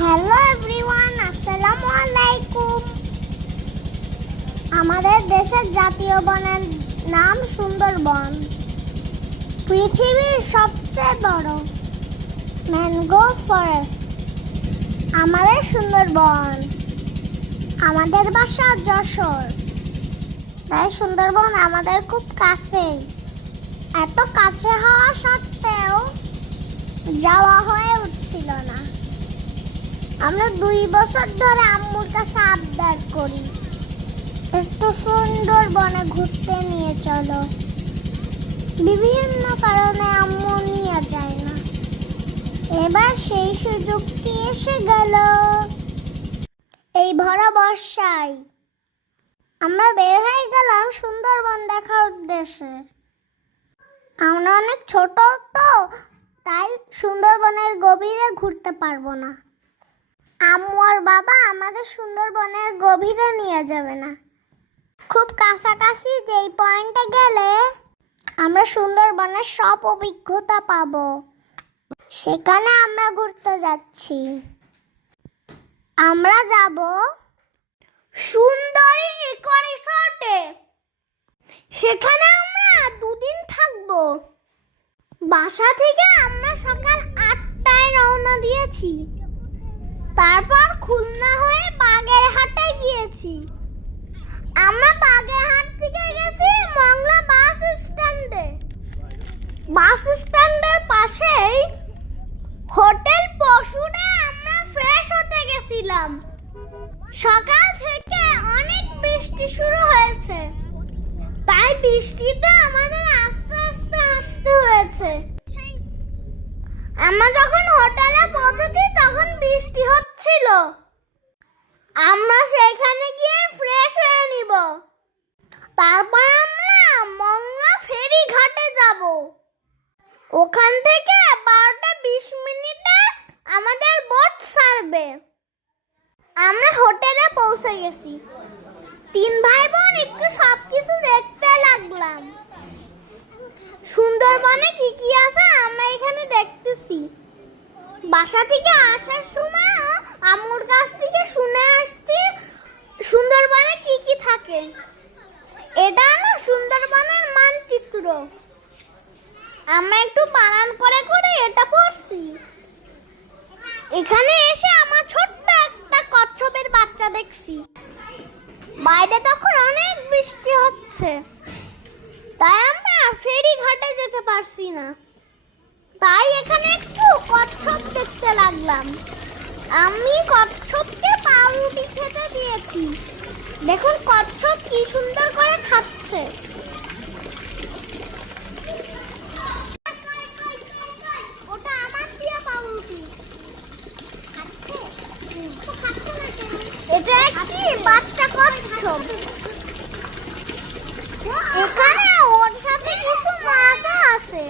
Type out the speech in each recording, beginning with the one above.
Hello everyone, আসসালামু আলাইকুম। আমাদের দেশের জাতীয় বনের নাম সুন্দরবন। পৃথিবীর সবচেয়ে বড় ম্যানগ্রোভ ফরেস্ট আমাদের সুন্দরবন। আমাদের বাসা যশোর, তাই সুন্দরবন আমাদের খুব কাছেই। এত কাছে হওয়া সত্ত্বেও যাওয়া হয়ে উঠছিল না। আমরা 2 বছর ধরে আম্মুর কাছে আবদার করি, একটু সুন্দরবনে ঘুরতে নিয়ে চলো। বিভিন্ন কারণে আম্মু নিয়ে যায় না। এবার সেই সুযোগটি এসে গেল। এই ভরা বর্ষায় আমরা বের হয়ে গেলাম সুন্দরবন দেখার উদ্দেশ্যে। আমরা অনেক ছোট তো, তাই সুন্দরবনের গভীরে ঘুরতে পারবো না। আম্মু আর বাবা আমাদের সুন্দরবনের গভীরে নিয়ে যাবে না। খুব কাছাকাছি যেই পয়েন্টে গেলে আমরা সুন্দরবনের সব অভিজ্ঞতা পাবো, সেখানে আমরা ঘুরতে যাচ্ছি। আমরা যাব সুন্দরী ইকো রিসর্টে। সেখানে আমরা 2 দিন থাকবো। বাসা থেকে আমরা সকাল 8টায় রওনা দিয়েছি। তারপর খুলনা হয়ে বাগেরহাটে গিয়েছি। আমরা বাগেরহাট থেকে গেছি মংলা বাস স্ট্যান্ডে। বাস স্ট্যান্ডের পাশেই হোটেল পশুরে আমরা ফ্রেশ হতে গেছিলাম। সকাল থেকে অনেক বৃষ্টি শুরু হয়েছে, তাই বৃষ্টিতে আমাদের আস্তে আস্তে আসতে হয়েছে। আমরা যখন হোটেলে পৌঁছেছি তখন বৃষ্টি হচ্ছিল। আমরা সেখানে গিয়ে ফ্রেশ হয়ে নিব। তারপর আমরা মংলা ফেরি ঘাটে যাব। ওখান থেকে 12টা 20 মিনিটে আমাদের বোট ছাড়বে। আমরা হোটেলে পৌঁছে গেছি। 3 ভাই বোন একটু সবকিছু দেখতে লাগলাম। সুন্দরবনে কি কি আছে আমরা এখানে দেখতেছি। বাসা থেকে আসার সময় আম্মুর কাছ থেকে শুনে আসছি সুন্দরবনে কি কি থাকে। এটা হলো সুন্দরবনের মানচিত্র। আমরা একটু বানান করে করে এটা পড়ছি। এখানে এসে আমার ছোট্ট একটা কচ্ছপের বাচ্চা দেখছি। বাইরে তখন অনেক বৃষ্টি হচ্ছে, তাই আমরা ফেরি ঘাটে যেতে পারছি না। তাই এখানে একটু কচ্ছপ দেখতে লাগলাম। আমি কচ্ছপকে পাউরুটি খেতে দিয়েছি। দেখুন কচ্ছপ কি সুন্দর করে খাচ্ছে। ওটা আমার দিয়া পাউরুটি খাচ্ছে। এটা একটি বাচ্চা কচ্ছপ। এখানে ওর সাথে কিছু মাছও আছে।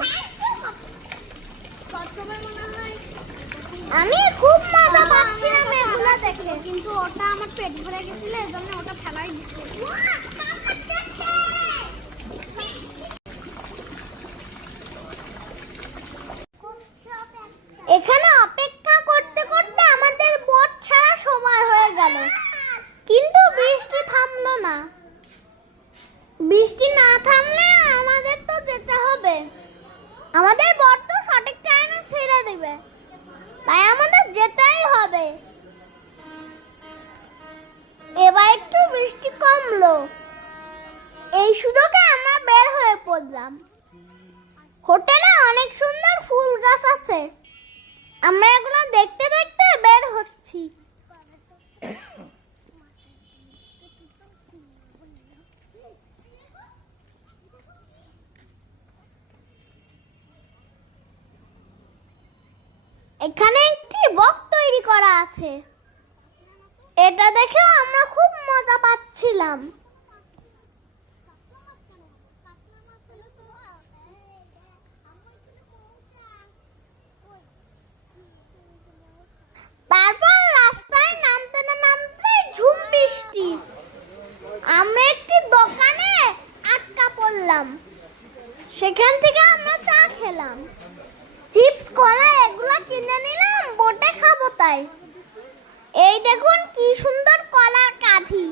আমি খুব মজা পাচ্ছিলাম এগুলো দেখে, কিন্তু ওটা আমার পেট ভরে গেছিল, এজন্য ওটা ফেলাই দিচ্ছি। এখানে অপেক্ষা করতে করতে আমাদের বোট ছাড়া সময় হয়ে গেল, কিন্তু বৃষ্টি থামলো না। বৃষ্টি না থামলে আমাদের তো যেতে হবে। আমাদের বোট তো সঠিক টাইমে ছেড়ে দিবে, তাই আমাদের যেতেই হবে। এবার একটু বৃষ্টি কমলো, এই সুযোগে আমরা বের হয়ে পড়লাম। হোটেলে অনেক সুন্দর ফুল গাছ আছে। আমরা এগুলো দেখতে দেখতে বের হচ্ছি। এখানে একটি বক তৈরি করা আছে। এটা দেখে আমরা খুব মজা পাচ্ছিলাম। তারপর রাস্তায় নামতে না নামতে ঝুম বৃষ্টি। আমরা একটি দোকানে আটকা পড়লাম। সেখান থেকে আমরা চা খেলাম। চিপস কলা এগুলা কিনে নিলাম বোটে খাবো তাই। এই দেখুন কি সুন্দর কলার কাঁধি,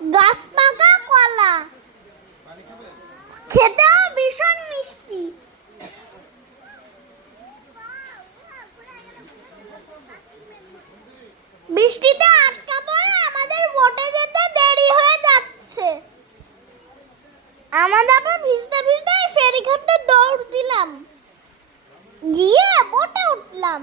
গাছ পাকা কলা, খেতেও ভীষণ মিষ্টি। বৃষ্টিতে আটকা পড়ে আমাদের বোটে যেতে দেরি হয়ে যাচ্ছে। আমরা আবার ভিজতে ভিজতে ফেরিঘাটে দৌড় দিলাম, গিয়ে বোটে উঠলাম।